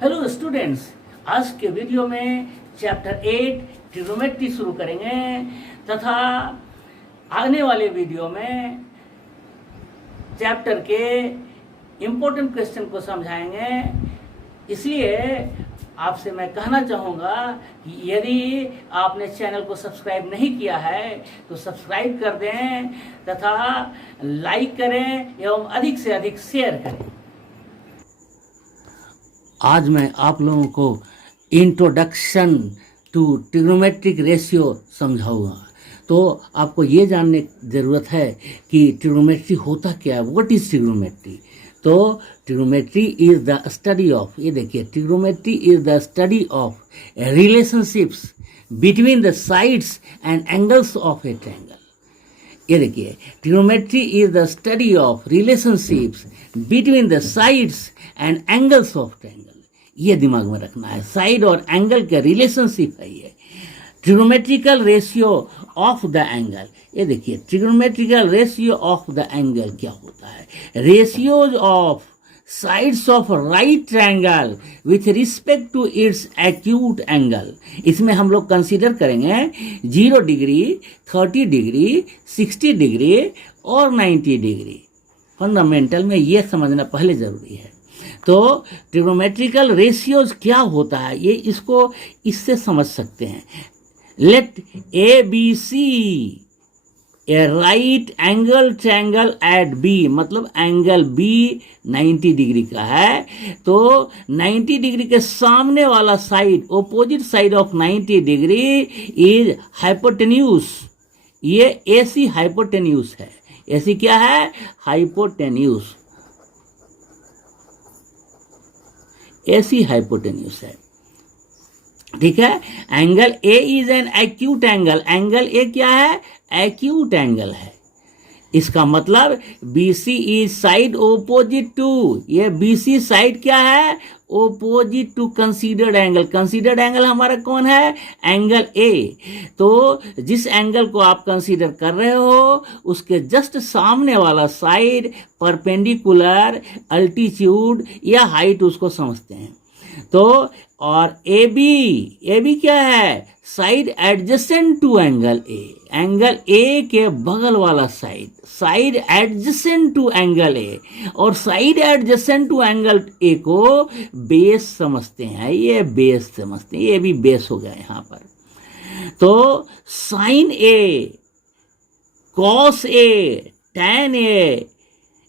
Hello students, आज के video में चैप्टर 8 ट्रिग्नोमेट्री शुरू करेंगे तथा आने वाले वीडियो में चैप्टर के इम्पोर्टेंट क्वेश्चन को समझाएंगे। इसलिए आपसे मैं कहना चाहूँगा कि यदि आपने चैनल को सब्सक्राइब नहीं किया है तो सब्सक्राइब कर दें तथा लाइक करें एवं अधिक से अधिक शेयर करें। आज मैं आप लोगों को इंट्रोडक्शन टू ट्रिग्नोमेट्रिक रेशियो समझाऊंगा। तो आपको ये जानने की ज़रूरत है कि ट्रिग्नोमेट्री होता क्या है, व्हाट इज़ ट्रिग्नोमेट्री। तो trigonometry is the study of, ये देखिए, trigonometry is the study of relationships between the sides and angles of A triangle. ये देखिए, trigonometry is the study of relationships between the sides and angles of triangle. ये दिमाग में रखना है, side और एंगल का रिलेशनशिप है ये। Trigonometrical ratio of the angle, ये देखिए, trigonometrical ratio of the angle क्या होता है। Ratios of sides of right triangle with respect to its acute angle. इसमें हम लोग कंसीडर करेंगे 0 डिग्री, 30 डिग्री, 60 डिग्री और 90 डिग्री। फंडामेंटल में ये समझना पहले ज़रूरी है। तो ट्रिग्नोमेट्रिकल रेशियोज क्या होता है, ये इसको इससे समझ सकते हैं। Let A B C a right angle triangle at B, मतलब एंगल बी 90 डिग्री का है। तो 90 डिग्री के सामने वाला side, opposite side of 90 degree is hypotenuse. ये एसी हाइपोटेन्यूस है। एसी क्या है? हाइपोटेन्यूस। एसी हाइपोटेन्यूस है, ठीक है। Angle A is an acute angle. Angle A क्या है? एक्यूट एंगल है। इसका मतलब BC is side opposite to, ये BC साइड क्या है? Opposite to considered angle. Considered angle हमारा कौन है? Angle A. तो जिस एंगल को आप कंसीडर कर रहे हो उसके जस्ट सामने वाला साइड परपेंडिकुलर, अल्टीट्यूड या हाइट उसको समझते हैं। तो और ए बी क्या है? Side adjacent to angle A. Angle A के बगल वाला side, side adjacent to angle A. और side adjacent to angle A को बेस समझते हैं, ये बेस समझते हैं, ये भी बेस हो गया यहाँ पर। तो sign A, cos A, tan A,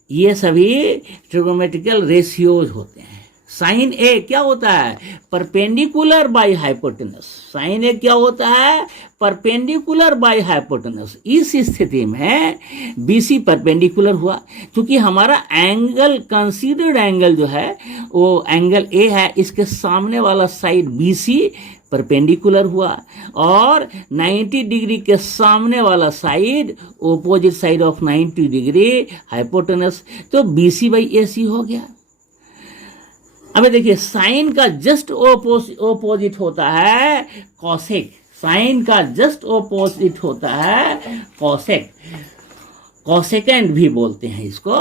ये सभी ट्रिग्नोमेट्रिकल रेशियोज होते हैं। साइन ए क्या होता है? Perpendicular by hypotenuse. साइन ए क्या होता है? Perpendicular by hypotenuse. इस स्थिति में BC परपेंडिकुलर हुआ, क्योंकि हमारा एंगल, कंसीडर्ड एंगल जो है वो एंगल ए है, इसके सामने वाला साइड BC परपेंडिकुलर हुआ। और 90 डिग्री के सामने वाला side, opposite side of 90 degree, hypotenuse. तो BC बाई AC हो गया। अब देखिए, साइन का जस्ट ओपोजिट होता है कॉसेक। साइन का जस्ट ओपोजिट होता है कॉसेक। कॉसेकेंड भी बोलते हैं इसको।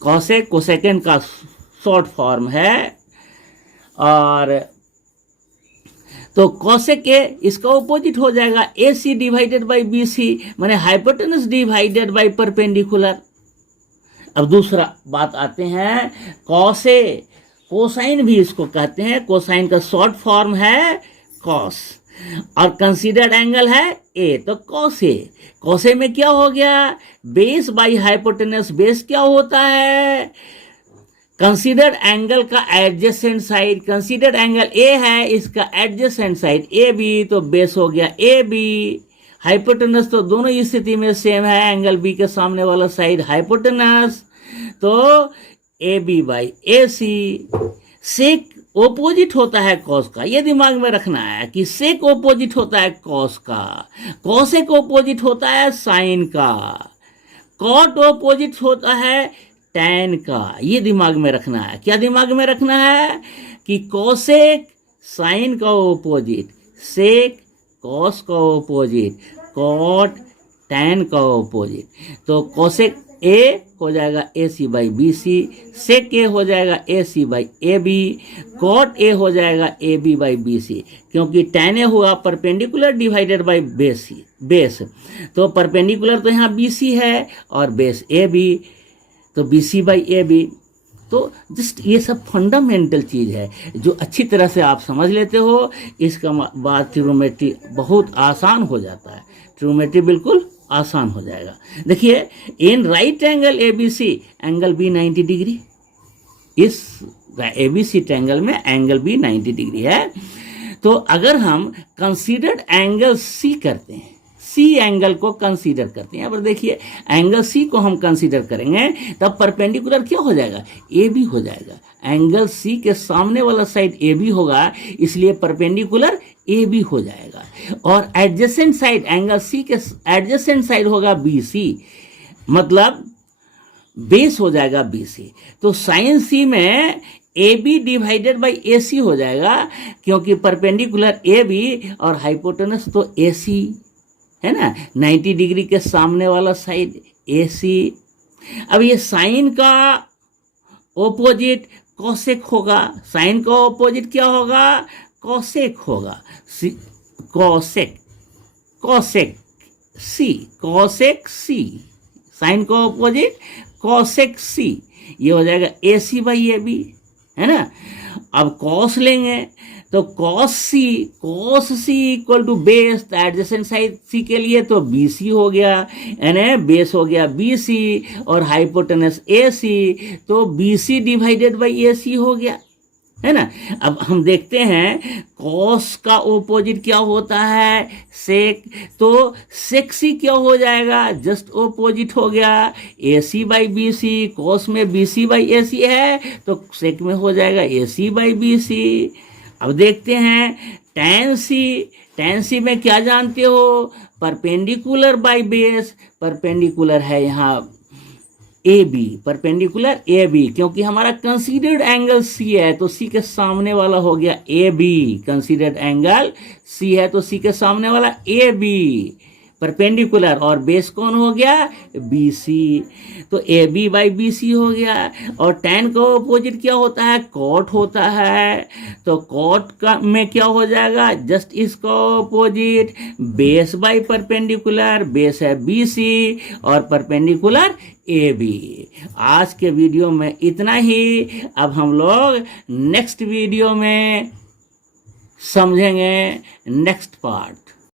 कॉसेक कोसेकेंड का शॉर्ट फॉर्म है। और तो कॉसेक ए इसका ओपोजिट हो जाएगा AC डिवाइडेड बाई BC, माने हाइपोटेनस डिवाइडेड बाई परपेंडिकुलर। अब दूसरा बात आते हैं कॉसे। कोसाइन भी इसको कहते हैं। कोसाइन का शॉर्ट फॉर्म है कॉस। और कंसीडर्ड एंगल है ए, तो कॉसे। कॉसे में क्या हो गया? Base by hypotenuse. बेस क्या होता है? कंसीडर्ड एंगल का adjacent side. Considered angle A है, इसका एडजेसेंट साइड AB, तो बेस हो गया AB। हाइपोटेनस तो दोनों स्थिति में सेम है, एंगल B के सामने वाला साइड हाइपोटेनस, तो AB by AC। Sec opposite होता है कॉस का, ये दिमाग में रखना है कि सेक ओपोजिट होता है कॉस का, कॉसेक ओपोजिट होता है साइन का, कॉट ओपोजिट होता है टैन का। ये दिमाग में रखना है। क्या दिमाग में रखना है? कि कॉसेक साइन का ओपोजिट, सेक कॉस का ओपोजिट, कॉट टैन का ओपोजिट। तो कोसेक ए हो जाएगा A C by B C, sec A हो जाएगा A C by A B, cot A हो जाएगा A B by B C, क्योंकि tan ए हुआ परपेंडिकुलर डिवाइडेड बाई बेस, तो परपेंडिकुलर तो यहाँ बी सी है और बेस ए बी, तो B C by A B. तो जस्ट ये सब फंडामेंटल चीज़ है जो अच्छी तरह से आप समझ लेते हो, इसका बाद ट्रिग्नोमेट्री बहुत आसान हो जाता है, ट्रिग्नोमेट्री बिल्कुल आसान हो जाएगा। देखिए, in right angle A B C angle B 90 degree, इस ए बी सी ट्रायंगल में एंगल बी 90 डिग्री है। तो अगर हम कंसीडर्ड एंगल सी करते हैं, सी एंगल को कंसीडर करते हैं, यहाँ पर देखिए एंगल सी को हम कंसीडर करेंगे तब परपेंडिकुलर क्या हो जाएगा, ए बी हो जाएगा। एंगल सी के सामने वाला साइड ए बी होगा, इसलिए परपेंडिकुलर ए बी हो जाएगा, और एडजेसेंट साइड एंगल सी के एडजेसेंट साइड होगा बी सी, मतलब बेस हो जाएगा बी सी। तो साइन सी में ए बी डिवाइडेड बाई ए सी हो जाएगा, क्योंकि परपेंडिकुलर ए बी और हाइपोटेनस तो ए सी है ना, 90 डिग्री के सामने वाला साइड ए सी। अब ये साइन का ओपोजिट कॉसेक होगा, साइन का ओपोजिट क्या होगा, कॉसेक होगा, कॉसेक सी, साइन का ओपोजिट कॉसेक सी, ये हो जाएगा A C by A B, है ना। अब कॉस लेंगे तो cos C equal to base, तो एडजेसेंट साइड सी के लिए तो बी सी हो गया, यानी बेस हो गया बी सी और हाइपोटेनस ए सी, तो बी सी डिवाइडेड बाई ए सी हो गया, है ना। अब हम देखते हैं कॉस का ओपोजिट क्या होता है, सेक, तो सेक सी क्या हो जाएगा, जस्ट ओपोजिट हो गया, ए C by B C, cos में बी सी बाई ए सी है तो सेक में हो जाएगा ए सी बाई बी सी। अब देखते हैं tan सी में क्या जानते हो, परपेंडिकुलर बाई बेस, परपेंडिकुलर है यहाँ A B, perpendicular A B, क्योंकि हमारा कंसीडर्ड एंगल सी है तो सी के सामने वाला हो गया A B, considered angle C है तो सी के सामने वाला ए बी परपेंडिकुलर, और बेस कौन हो गया, बी सी, तो A B by B C हो गया। और tan का अपोजिट क्या होता है, कॉट होता है, तो कॉट का में क्या हो जाएगा, जस्ट इसका opposite, base by perpendicular, base है बी सी और परपेंडिकुलर ए बी। आज के वीडियो में इतना ही, अब हम लोग नेक्स्ट वीडियो में समझेंगे नेक्स्ट पार्ट।